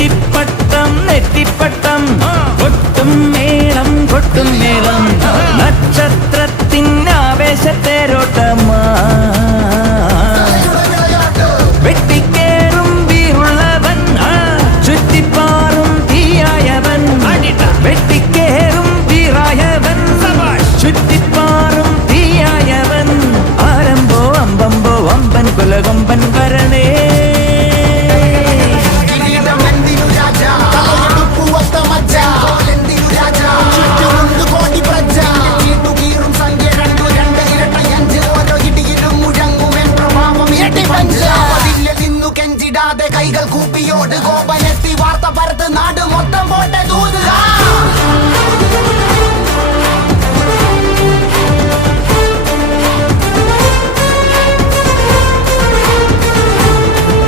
നെറ്റിപ്പട്ടം നെറ്റിപ്പട്ടം കൊട്ടും മേളം നക്ഷത്രത്തിൻ ആവേശത്തേരോട്ടമാ വെട്ടിക്കേറും വീറുള്ളവൻ ചുറ്റിപ്പാറും തീയായവൻ വെട്ടിക്കേറും വീറായവൻ ചുറ്റിപ്പാറും തീയായവൻ ആരംഭോ അമ്പമ്പോ അമ്പൻ കുലകൊമ്പൻ വരണേ കൈകൾ കൂപ്പിയോട് കോപനെത്തി വാർത്ത പരത്ത് നാട് മൊത്തം പോട്ടെ